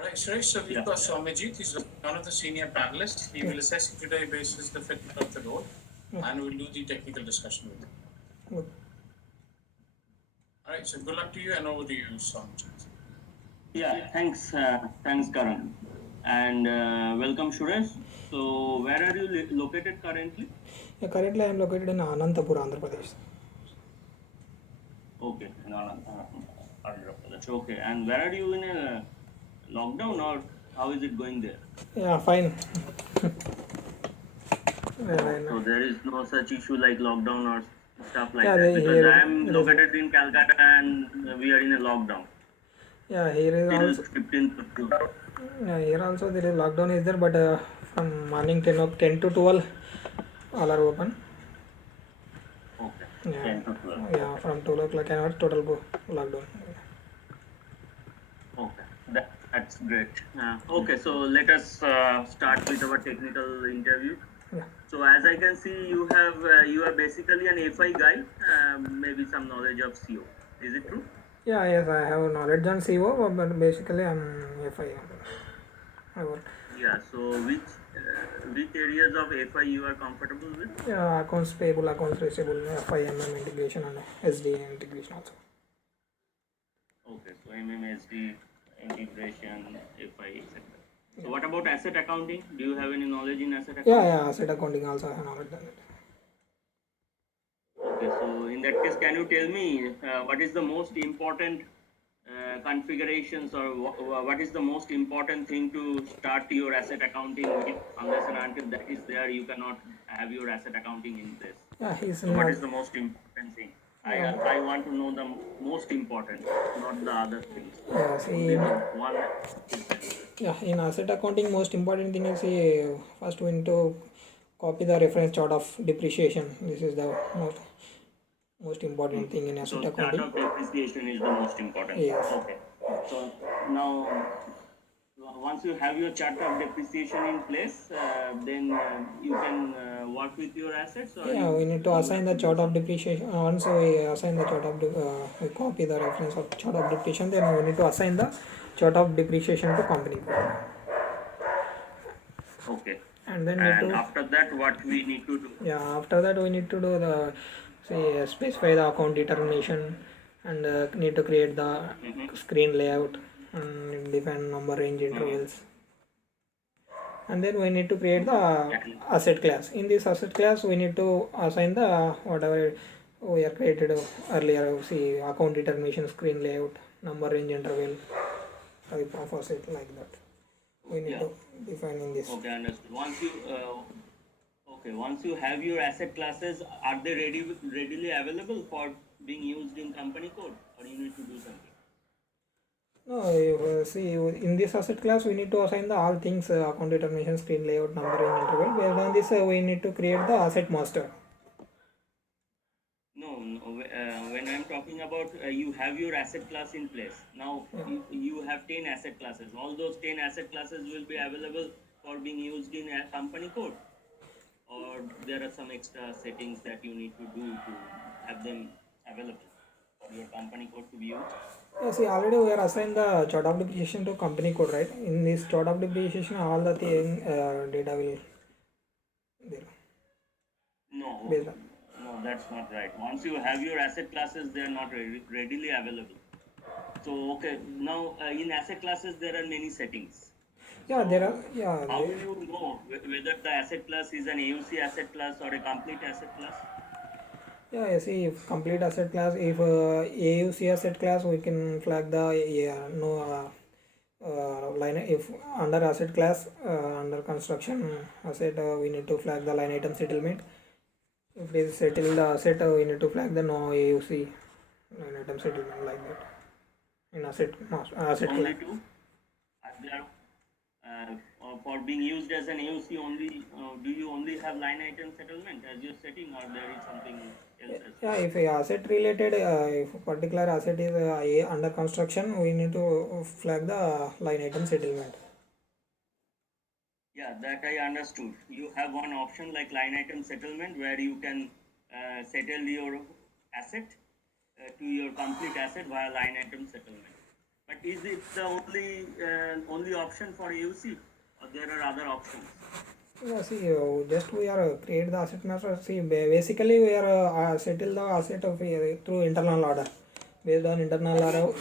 All right, Suresh, so we've got Somajit. He's one of the senior panelists. He will assess you today basis the fitment of the role, and we'll do the technical discussion with you. All right, so good luck to you, and over to you, Somajit. Yeah, thanks, Karan, and welcome, Suresh. So, where are you located currently? Currently, I am located in Anantapur, Andhra Pradesh. Okay, in Andhra Pradesh. Okay, and where are you in a lockdown, or how is it going there? Yeah, fine. So there is no such issue like lockdown or stuff like Yeah, that, because here I am located in Calcutta and we are in a lockdown yeah, here is till also 15th of June. here also there is lockdown is there, but from morning 10 to 12 all are open. Okay, Yeah, 10 to 12. yeah, from 12 o'clock onwards total lockdown. Okay, that's great. Okay, so let us start with our technical interview. Yeah. So as I can see, you are basically an FI guy, maybe some knowledge of CO. Is it true? Yeah, yes, I have knowledge on CO, but basically I'm FI. I work. Yeah. So which areas of FI you are comfortable with? Yeah, accounts payable, accounts receivable, FIMM integration, and SD integration also. Okay, so MMSD integration, FI, etc. So what about asset accounting? Do you have any knowledge in asset accounting? Yeah, asset accounting also I have knowledge on it. Okay, so in that case, can you tell me what is the most important configurations, or what is the most important thing to start your asset accounting with? Unless and until that is there, you cannot have your asset accounting in place. Yeah, he's So not. what is the most important thing? I want to know the most important, not the other things. Yeah, see, Only the one. yeah, in asset accounting, most important thing is first we need to copy the reference chart of depreciation. This is the most important thing in asset So chart accounting. of depreciation is the most important. Yes. Okay. So now, once you have your chart of depreciation in place, then you can work with your assets. Or Yeah, we need to assign the chart of depreciation. Once we assign the chart of we copy the reference of chart of depreciation, then we need to assign the chart of depreciation to company code. Okay. And then after that, what we need to do? Yeah, after that we need to do the specify the account determination, and need to create the screen layout and define number range intervals. And then we need to create the asset class. In this asset class, we need to assign the whatever we are created earlier. See, account determination, screen layout, number range interval, type of asset, like that. We need to define in this. Okay, understood. Once you have your asset classes, are they readily available for being used in company code, or you need to do something? No, see, in this asset class, we need to assign the all things account determination, screen layout, number range interval. Based on this, we need to create the asset master. No, when I'm talking about you have your asset class in place. Now you have 10 asset classes. All those 10 asset classes will be available for being used in a company code, or there are some extra settings that you need to do to have them available for your company code to be used. Yeah, see, already we are assigned the chart of depreciation to company code, right? In this chart of depreciation, all the thing data will there. No, that's not right. Once you have your asset classes, they are not readily available. So, okay, now in asset classes, there are many settings. Yeah, there are. Yeah. How do you know whether the asset class is an AUC asset class or a complete asset class? Yeah, you see, if complete asset class, if AUC asset class, we can flag the line. If under asset class, under construction asset, we need to flag the line item settlement. If it is settle the asset, we need to flag the no AUC line item settlement, like that. In asset Only class. two? For being used as an AUC only, do you only have line item settlement as your setting, or there is something else? Yeah, if a asset related, if a particular asset is under construction, we need to flag the line item settlement. Yeah, that I understood. You have one option like line item settlement, where you can settle your asset to your complete asset via line item settlement. But is it the only option for AUC, or there are other options? Yeah, see, just we are create the asset master. See, basically we are settle the asset of through internal order, based on internal order.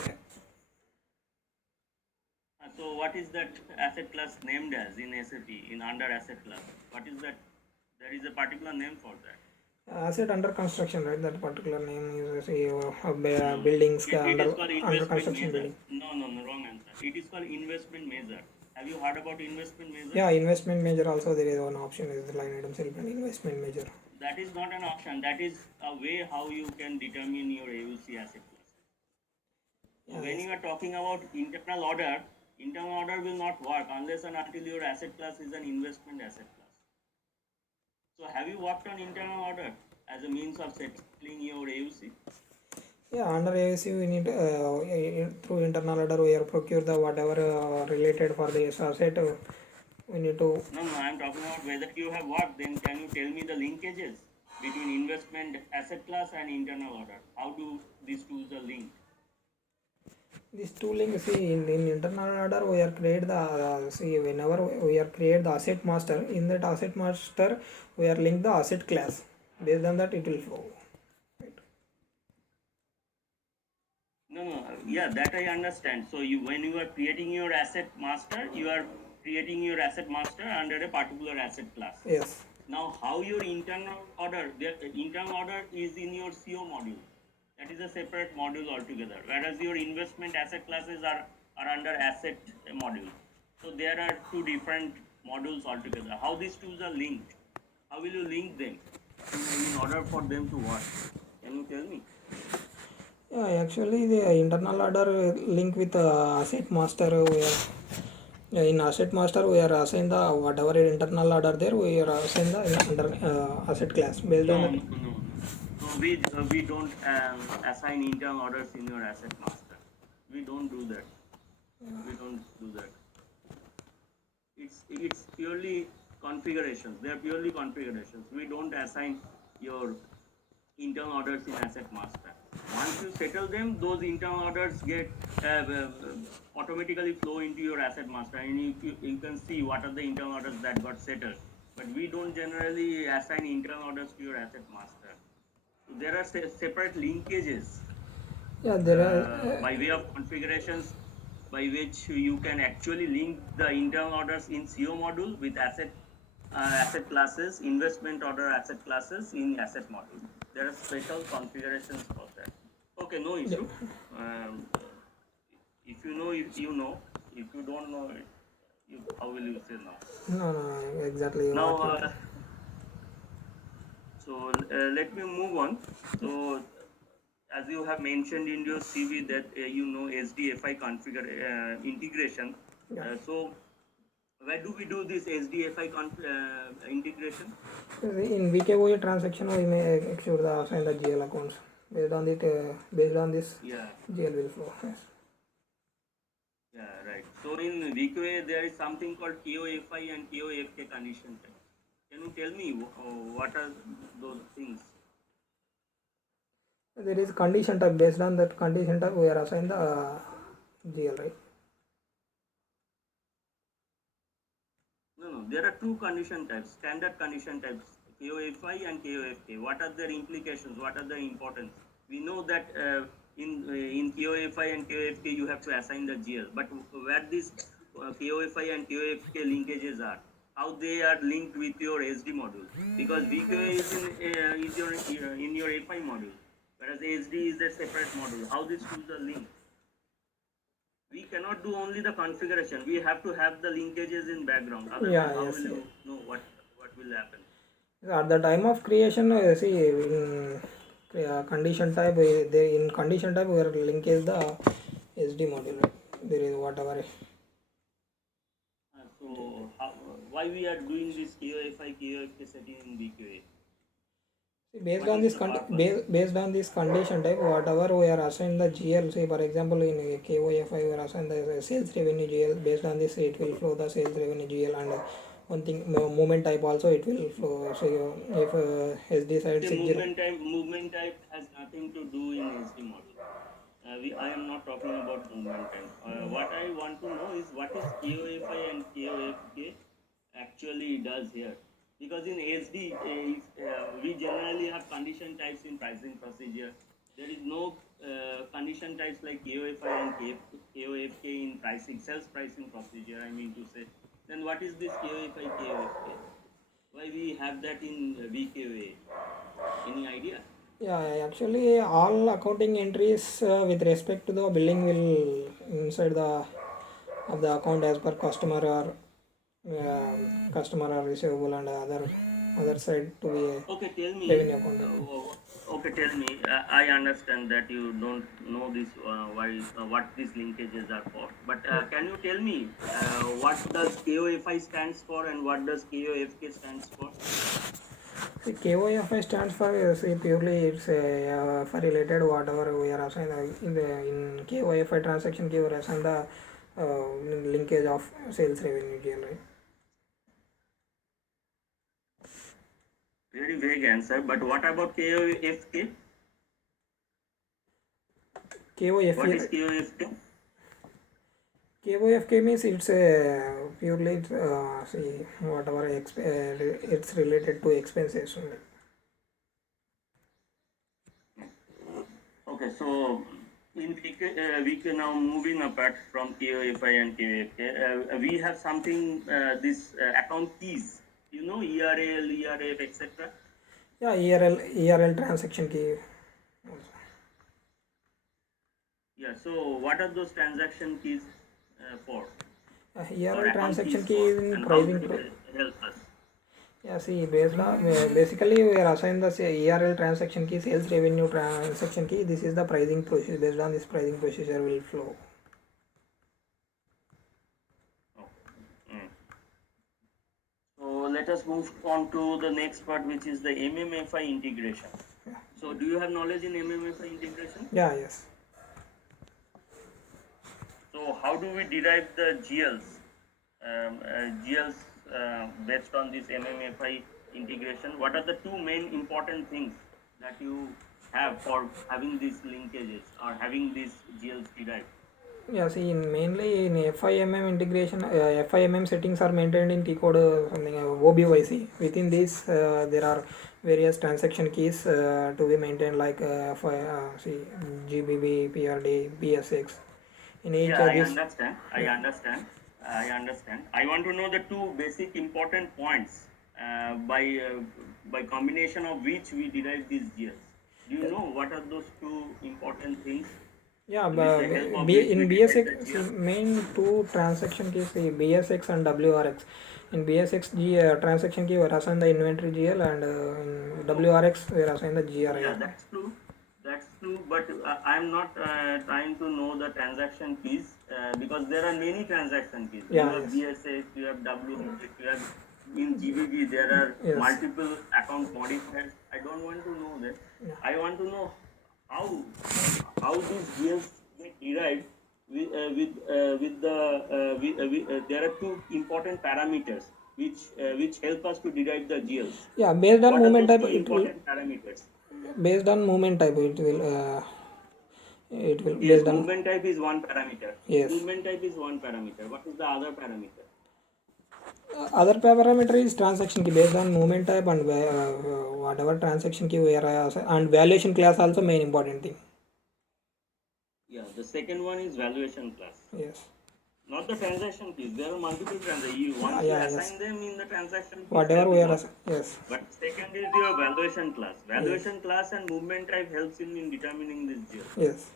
So what is that asset class named as in SAP in under asset class? What is that? There is a particular name for that. Asset under construction, right? That particular name is say No, buildings it is called under investment construction measure. building. No, wrong answer. It is called investment measure. Have you heard about investment measure? Yeah, investment measure also there is one option is the line item self and investment measure. That is not an option. That is a way how you can determine your AUC asset class. So Yeah, when yes. you are talking about internal order will not work unless and until your asset class is an investment asset class. So have you worked on internal order as a means of settling your AUC? Yeah, under ASU we need through internal order we are procure the whatever related for the asset. We need to. No, I am talking about whether you have worked. Then can you tell me the linkages between investment asset class and internal order? How do these tools are linked? This tooling, see, in internal order, we are create the, see, whenever we are create the asset master, in that asset master, we are link the asset class. Based on that, it will flow. Right. No, yeah, that I understand. So when you are creating your asset master, you are creating your asset master under a particular asset class. Yes. Now, how your internal order, the internal order is in your CO module. That is a separate module altogether. Whereas your investment asset classes are under asset module. So there are two different modules altogether. How these tools are linked? How will you link them in order for them to work? Can you tell me? Yeah, actually, the internal order link with asset master, in asset master, we are assign the whatever internal order there, we are assign the under asset class. Based on that. No. So we don't assign internal orders in your asset master. We don't do that. We don't do that. It's purely configurations. They are purely configurations. We don't assign your internal orders in asset master. Once you settle them, those internal orders get automatically flow into your asset master, and you can see what are the internal orders that got settled. But we don't generally assign internal orders to your asset master. So there are separate linkages Yeah, there are. by way of configurations by which you can actually link the internal orders in CO module with asset classes, investment order asset classes in asset module. There are special configurations for that. Okay, no issue. If you know, you know. If you don't know it, how will you say no? No, exactly. Now, What you so let me move on. So, as you have mentioned in your CV that you know SDFI integration. yeah. So, where do we do this SDFI integration? In VKOA transaction, we may execute the assign the GL accounts. Based on this, Yeah, GL will flow. Yes. yeah, right. So in VQA there is something called KOFI and KOFK condition type. Can you tell me what are those things? There is condition type. Based on that condition type, we are assigned the GL, right? No. There are two condition types, standard condition types, KOFI and KOFK. What are their implications? What are their importance? We know that in KOFI and KOFK you have to assign the GL, but where these KOFI and KOFK linkages are, how they are linked with your SD module, because VQA is in your FI module, whereas SD is a separate module. How these tools are linked? We cannot do only the configuration. We have to have the linkages in background. Otherwise, how will you know what will happen? At the time of creation, see in condition type, in condition type, we are linkage the SD module. Right? There is whatever. So, why we are doing this KOFI, KOFK setting in BQA? Based on this based on this condition type, whatever we are assigned the GL, say for example in KOFI we are assigned the sales revenue GL. Based on this, it will flow the sales revenue GL, and one thing movement type also it will flow. So if SD side The movement type has nothing to do in SD model. I am not talking about movement time. What I want to know is what is KOFI and KOFK actually does here. Because in SD, we generally have condition types in pricing procedure. There is no condition types like KOFI and KOFK in pricing, sales pricing procedure, I mean to say. Then what is this KOFI, KOFK? Why we have that in VKOA? Any idea? Yeah, actually, all accounting entries with respect to the billing will inside the of the account as per customer or receivable and other side to be a Okay, tell me. revenue account. Okay, tell me. I understand that you don't know this why what these linkages are for. But can you tell me what does KOFI stands for and what does KOFK stands for? See, KOFI stands for see, purely it's for related whatever we are assigned in KOFI transaction key we are assigned the linkage of sales revenue GL, right? Very vague answer. But what about KOFK? What is KOFA KOFK? KOFK means it's purely see whatever it's related to expenses only. Okay, so in we can now moving apart from KOFI and KOFK, we have something this account keys. You know, ERL, ERF, etc. Yeah, ERL transaction key. Yeah. So what are those transaction keys for? Or ERL account transaction keys key for, is in and how pricing. they help us? Yeah, see, basically we are assigned the ERL transaction key, sales revenue transaction key. This is the pricing procedure. Based on this pricing procedure will flow. Mm. So let us move on to the next part, which is the MMFI integration. So do you have knowledge in MMFI integration? Yeah, yes. So how do we derive the GLs? GLs based on this MMFI integration. What are the two main important things that you have for having these linkages or having these GLs derived? Yeah, see, mainly in FIMM integration, FIMM settings are maintained in T code something OBYC. Within this, there are various transaction keys to be maintained like see, GBB, PRD, BSX. In each Yeah, of I these, understand. I understand. I understand. I want to know the two basic important points by combination of which we derive these GLs. Do you know what are those two important things yeah, with the help of which we in derive the BSX, see, GL? main two transaction keys, see, BSX and WRX. In BSX, transaction key, we are assigned the inventory GL, and in WRX, we are assigned the Yeah, GRI. that's true. That's true. But I'm not trying to know the transaction keys because there are many transaction keys. You Yeah, have yes. BSX, you have WSX, you have in GBB there are Yes. multiple account modifiers. I don't want to know that. Yeah. I want to know how these GLs get derived with the there are two important parameters which help us to derive the GLs. Yeah, based on What are movement those type, two it will important parameters? based on movement type, it will Yes, based on movement type is one parameter. yes. Movement type is one parameter. What is the other parameter? Other parameter is transaction key based on movement type and whatever transaction key we are and valuation class also main important thing. Yeah, the second one is valuation class. Yes. Not the transaction keys. There are multiple transactions. Once you Yeah, yes. assign them in the transaction keys, Whatever they'll we be are one. yes. But second is your valuation class. Yes. Valuation class and movement type helps in determining this GL. Yes.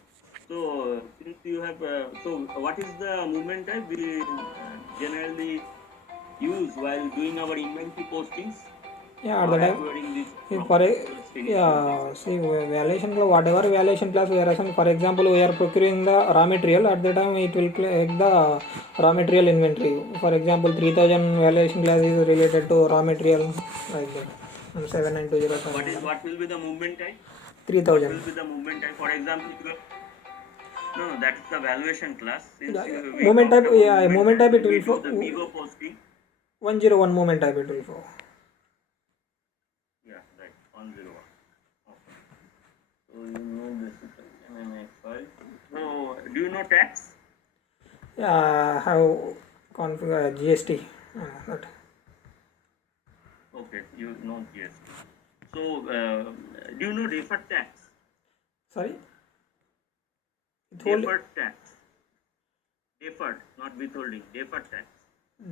So since you have, so what is the movement type we generally use while doing our inventory postings Yeah, at or the time acquiring these for finished goods? yeah, see valuation class, whatever valuation class we are assigned, for example, we are procuring the raw material, at the time it will take the raw material inventory. For example, 3000 valuation class is related to raw material like that. And 79207 What will be the movement type? What 3000. will be the movement type? For example, if you are, no, that's the valuation class. Since Yeah, we moment talked type, about yeah, movement moment type, type it when we will do for the PIVO posting, 101 moment type it will for. yeah, right, 101. Okay. So you know basically MMFI. So, do you know tax? Yeah, I have configured GST. That. Okay, you know GST. So, do you know deferred tax? Sorry? Withholding? Deferred tax. Deferred, not withholding. Deferred tax.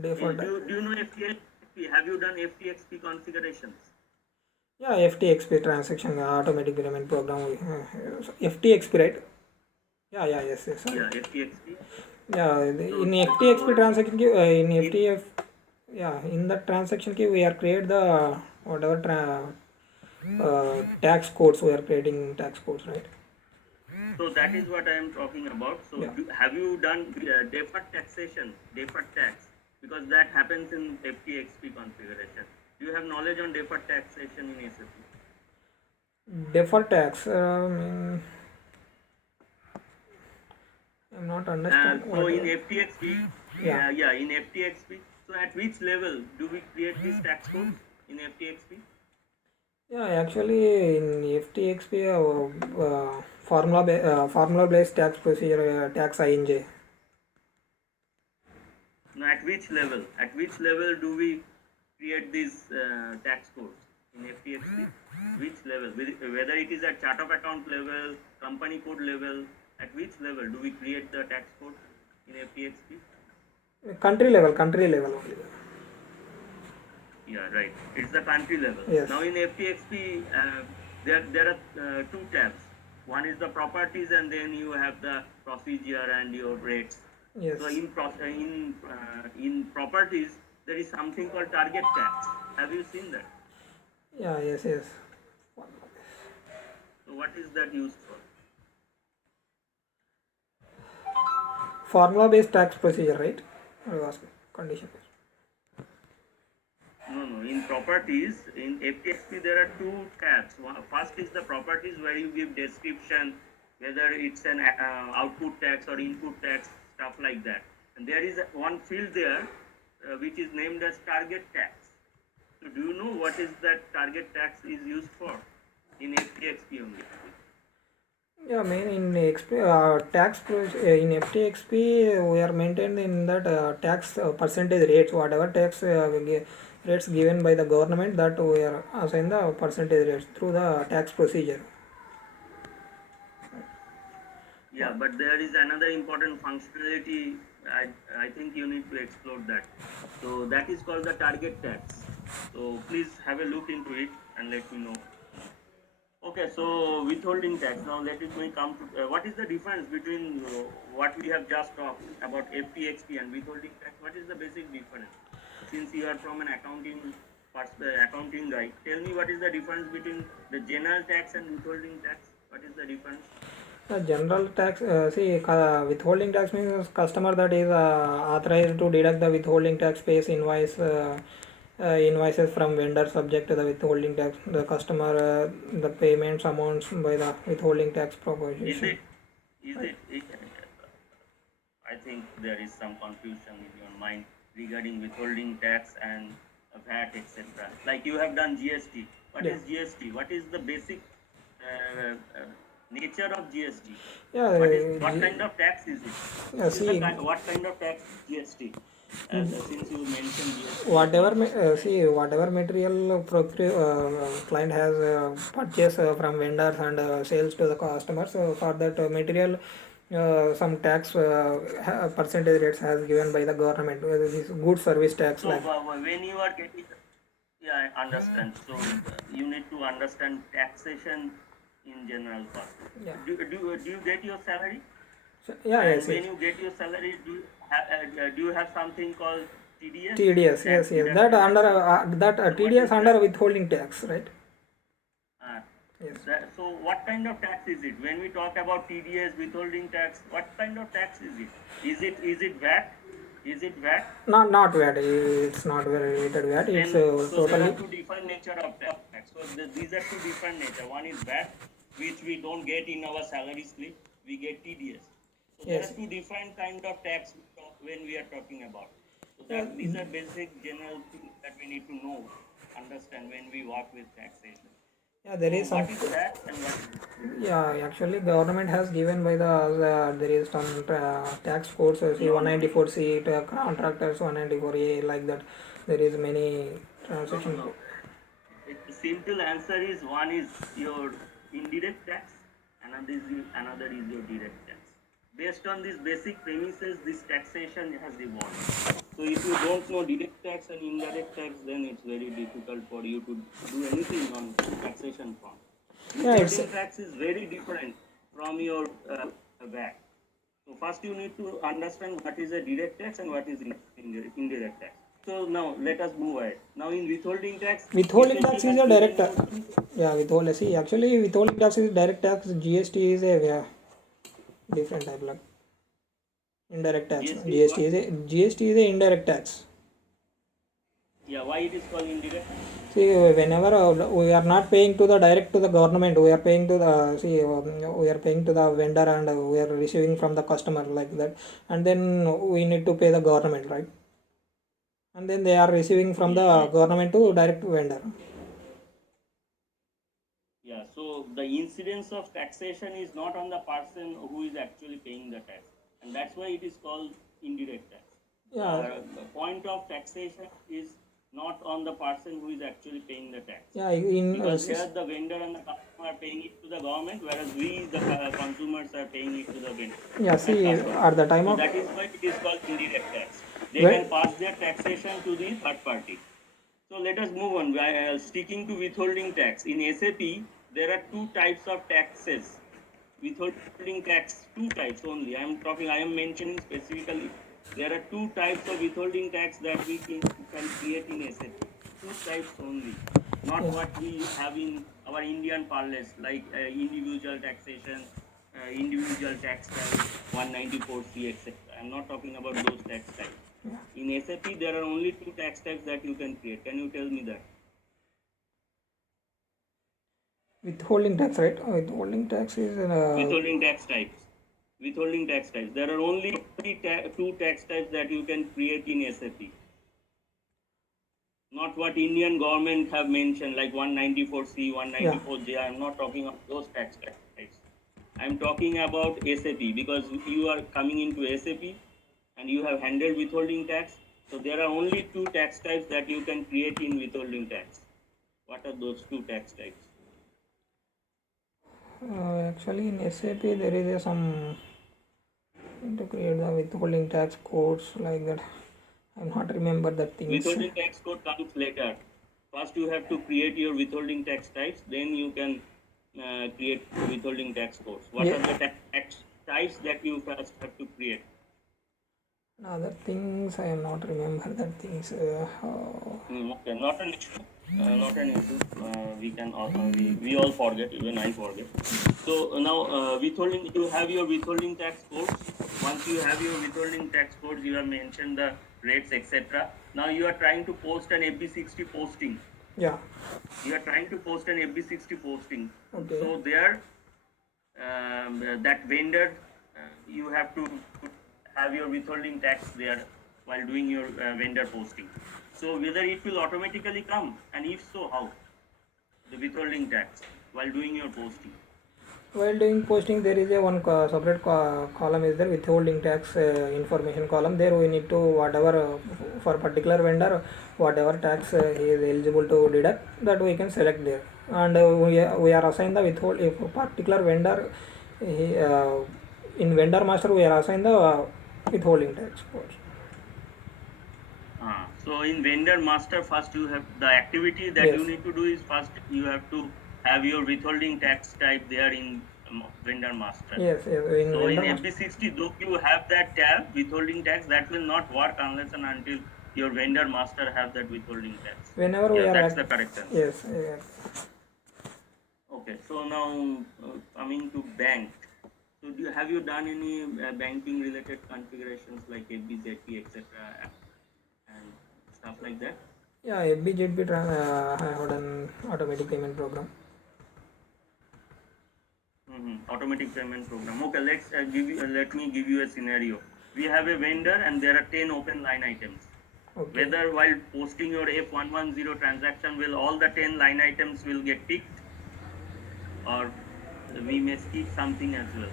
Deferred. Do you know FTXP? Have you done FTXP configurations? Yeah, FTXP transaction automatic payment program. FTXP, right? Yeah, yes. Sorry. Yeah, FTXP. Yeah, So, in FTXP transaction, in FTF, yeah, in that transaction, we are create the whatever tax codes. We are creating tax codes, right? so that is what I am talking about. So, Yeah. have you done deferred taxation, deferred tax? Because that happens in FTXP configuration. Do you have knowledge on deferred taxation in SAP? Deferred tax. I'm not understand So what. in FTXP, Yeah. in FTXP. So at which level do we create these tax codes in FTXP? Yeah, actually, in FTXP, formula based tax procedure, tax INJ. Now, at which level? At which level do we create these tax codes in FTXP? Which level? Whether it is at chart of account level, company code level, at which level do we create the tax code in FTXP? Country level only. Yeah, right. It's the country level. Yes. Now in FTXP, there are two tabs. One is the properties, and then you have the procedure and your rates. Yes. So in properties, there is something called target tax. Have you seen that? Yeah, yes. So what is that used for? Formula based tax procedure, right? I was asking. Condition. No. In properties, in FTXP, there are two tabs. First is the properties where you give description, whether it's an output tax or input tax, stuff like that. And there is one field there which is named as target tax. So do you know what is that target tax is used for in FTXP only? Yeah, main in in FTXP we are maintained in that tax percentage rates, whatever tax rates given by the government, that we are assigned the percentage rates through the tax procedure. Yeah, but there is another important functionality. I think you need to explore that. So that is called the target tax. So please have a look into it and let me know. Okay, so withholding tax. Now let me come to what is the difference between what we have just talked about FTXP and withholding tax? What is the basic difference? Since you are from an accounting guy, tell me what is the difference between the general tax and withholding tax? What is the difference? General tax, withholding tax means customer that is authorized to deduct the withholding tax pays invoices from vendor subject to the withholding tax. The customer, the payments amounts by the withholding tax proposition. Is it? I think there is some confusion in your mind regarding withholding tax and VAT, etc. Like you have done GST. What is GST? What is the basic nature of GST? Yeah, What kind of tax is it? What kind of tax is GST? Since you mentioned GST. Whatever material client has purchased from vendors and sales to the customers, for that material some tax percentage rates has given by the government, whether this good service tax. So when you are getting, yeah, I understand. So you need to understand taxation in general first. Yeah. Do you get your salary? So, yeah, And yes, when you get your salary, do you have something called TDS? TDS, yes. That under TDS under withholding tax, right? Yes. So what kind of tax is it? When we talk about TDS, withholding tax, what kind of tax is it? Is it VAT? Is it VAT? Not VAT. It's not very related VAT. It's So totally. there are two different nature of tax. So these are two different nature. One is VAT, which we don't get in our salary slip. We get TDS. So there are two different kind of tax when we are talking about. So these are basic general things that we need to know, understand when we work with taxation. Yeah, there is So some. what is that and what is it? Yeah, actually, government has given by there is some tax codes, see No, no, 194C to contractors, 194A, like that. There is many no, no, transaction. no. The simple answer is one is your indirect tax, another is your direct tax. Based on these basic premises, this taxation has evolved. So if you don't know direct tax and indirect tax, then it's very difficult for you to do anything on taxation front. Yeah, it's Withholding tax is very different from your VAT. So first you need to understand what is a direct tax and what is indirect tax. So now let us move ahead. Now in withholding tax, withholding SAP tax is has a given direct tax. you. Yeah, withholding. See, actually, withholding tax is direct tax. GST is a different type like indirect tax. GST is what? GST is a indirect tax. Yeah, why it is called indirect? See, whenever we are not paying to the direct to the government, we are paying to the we are paying to the vendor and we are receiving from the customer like that, and then we need to pay the government, right? And then they are receiving from the Yeah, government to direct vendor. yeah. So the incidence of taxation is not on the person who is actually paying the tax, and that's why it is called indirect tax. Yeah, The point of taxation is not on the person who is actually paying the tax, yeah. In because here the vendor and the customer are paying it to the government, whereas we, the consumers, are paying it to the vendor yeah. and See, customer. at the time So of that is why it is called indirect tax. They when can pass their taxation to the third party. So let us move on. Sticking to withholding tax, in SAP, there are two types of taxes. Withholding tax, two types only. I am mentioning specifically. There are two types of withholding tax that we can create in SAP. Two types only. Not yeah, what we have in our Indian parlance, like individual taxation, individual tax type, 194C, etc. I'm not talking about those tax types. In SAP, there are only two tax types that you can create. Can you tell me that? withholding tax, right? Withholding tax is Withholding tax types. Withholding tax types. There are only two tax types that you can create in SAP. Not what Indian government have mentioned, like 194C, yeah. 194J. I'm not talking of those tax types. I'm talking about SAP, because you are coming into SAP and you have handled withholding tax. So there are only two tax types that you can create in withholding tax. What are those two tax types? Actually, in SAP there is some to create the withholding tax codes like that. I'm not remember the things. Withholding tax code comes later. First, you have to create your withholding tax types, then you can create withholding tax codes. What Yeah, are the tax types that you first have to create? other things I am not remember that things. Okay, not an issue. Not an issue. We all forget, even I forget. So now withholding, you have your withholding tax codes. Once you have your withholding tax codes, you have mentioned the rates, etc. Now you are trying to post an FB60 posting. Yeah. You are trying to post an FB60 posting. Okay. So there, that vendor, you have to have your withholding tax there while doing your vendor posting. So whether it will automatically come, and if so, how? The withholding tax while doing your posting. While doing posting, there is a one separate column is there withholding tax information column. There we need to whatever for particular vendor, whatever tax he is eligible to deduct, that we can select there, and we are assigned the withhold if a particular vendor he, in vendor master we are assigned the withholding tax codes. So in vendor master, first you have the activity that Yes. you need to do is first you have to have your withholding tax type there in vendor master. Yes. In So in vendor master. FB60, though you have that tab withholding tax, that will not work unless and until your vendor master have that withholding tax. Whenever we Yeah, are that's at the correct answer. yes. Okay, so now coming to bank. So have you done any banking related configurations like FBZP, etc., and stuff like that? Yeah, FBZB I have done automatic payment program. Automatic payment program. Okay, let me give you a scenario. We have a vendor and there are 10 open line items. Okay. Whether while posting your F110 transaction, will all the 10 line items will get picked? or we may skip something as well.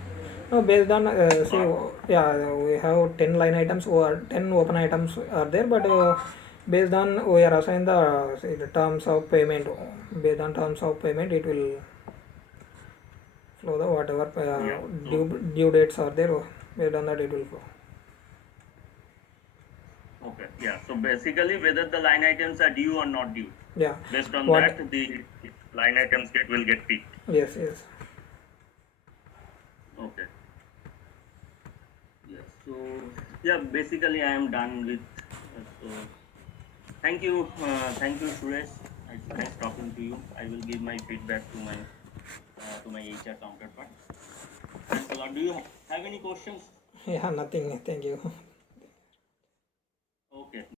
No, based on Or we have 10 line items or 10 open items are there, but based on we are assigned the terms of payment. Based on terms of payment, it will flow the whatever yeah, so due dates are there. Based on that, it will flow. okay, yeah. So basically, whether the line items are due or not due, Yeah. based on What? that, the line items will get picked. Yes, yes. Okay. Yes. So yeah, basically, I am done with. So thank you, Suresh. It's nice talking to you. I will give my feedback to my HR counterpart. Thanks a lot. Do you have any questions? Yeah, nothing. Thank you. Okay.